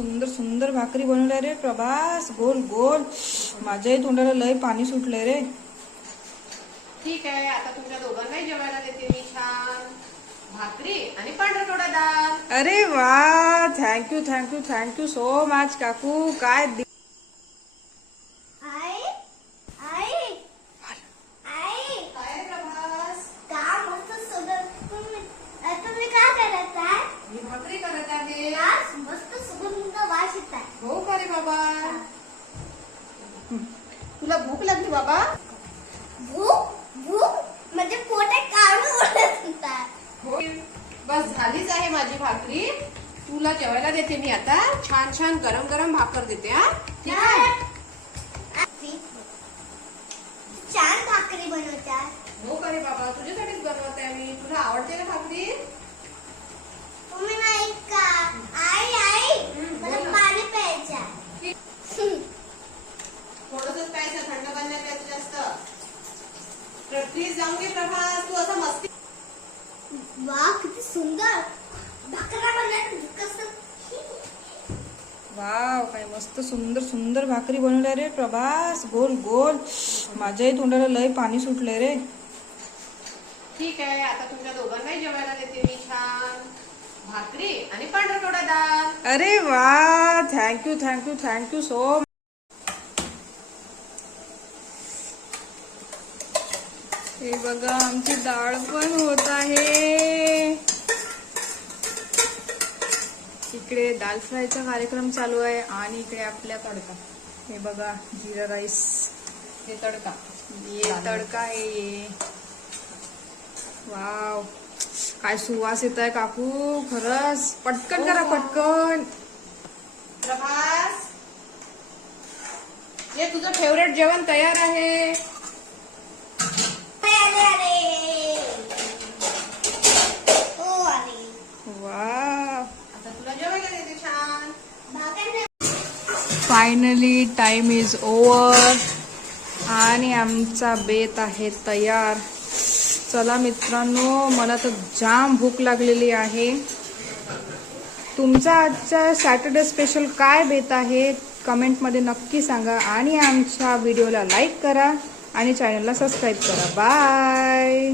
सुंदर सुंदर भाकरी बनवल्या रे प्रभास, गोल गोल. माझ्याही तोंडाला लय पाणी सुटलंय रे. ठीक आहे, आता तुमच्या दोघांनाही जेवायला देते मी छान भाकरी आणि पांढरटोळा डाळ. अरे वा, thank you thank you thank you so much काकू. काय काय प्रभास? तुम्ही काय करत आहे? मी भाकरी करत आहे. आज मस्त सुगंध वास येत आहे. हो का रे बाबा? तुला भूक लागली बाबा? भूक भूक म्हणजे पोटात काढून ओढत होता. हो, बस झालीच आहे माझी भाकरी. तुला जेवायला देते मी आता. छान छान गरम गरम भाकर देते. हा ठीक आहे. छान भाकरी बनवतात. हो का रे बाबा, तुझ्यासाठीच बनवत आहे मी. तुला आवडते ना भाकरी? तुम्ही नाही का? आई आई मला बोल ना. पाणी प्यायचं आहे. थोडंसंच प्यायचं, थंड पाणी नाही प्यायचं जास्त. प्लीज जाऊन घे प्रभास, तू असं मस्ती. वा किती सुंदर भाकरा बनवतात. कसं वाव, काय मस्त सुंदर सुंदर भाकरी बनवल्या रे प्रभास, गोल गोल. माझ्याही तोंडाला लय पाणी सुटलंय रे. ठीक आहे, आता तुमच्या दोघांनाही जेवायला देते मी छान भाकरी आणि पांढरटोळा डाळ. अरे वा, थँक्यू थँक्यू थँक्यू सो. हे बघा, आमची डाळ पण होत आहे. इकडे दाल फ्रायचा कार्यक्रम चालू आहे आणि इकडे आपल्या तडका. हे बघा, जिरा राईस. हे तडका. ये तडका आहे ये. वाव, काय सुवास येत आहे काकू. खरंच पटकन करा, पटकन. प्रभास, हे तुझं फेवरेट जेवण तयार आहे. हो अरे वाव, आता तुला जेवायला देते छान. फायनली टाइम इज ओव्हर आणि आमचा बेत आहे तयार. चला मित्रांनो, मला तर जाम भूक लागलेली आहे. तुमचा आजचा सॅटर्डे स्पेशल काय बेत आहे कमेंटमध्ये नक्की सांगा आणि आमच्या व्हिडिओला लाईक करा आणि चॅनलला सबस्क्राईब करा. बाय.